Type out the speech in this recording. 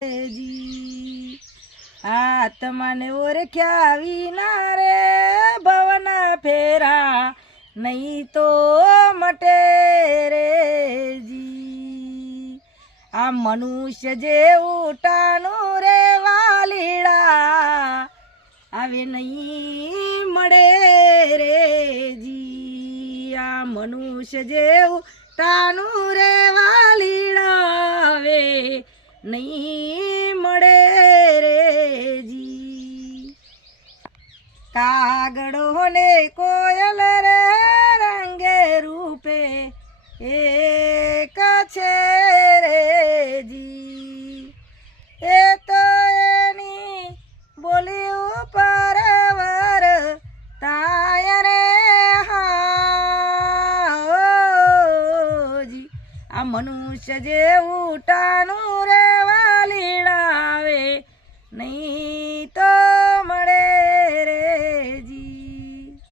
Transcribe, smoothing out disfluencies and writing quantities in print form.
જી આત્માને ઓળખ્યા વિના રે ભવના ફેરા નહીં તો મટે રે જી આ મનુષ્ય જેવું ટાણું રે વાલીડા આવે નહીં મળે રે જી આ મનુષ્ય જેવું ટાણું રે વાલીડા આવે નહીં મળે રે જી કાગડો ને કોયલ રે રંગે રૂપે એક છે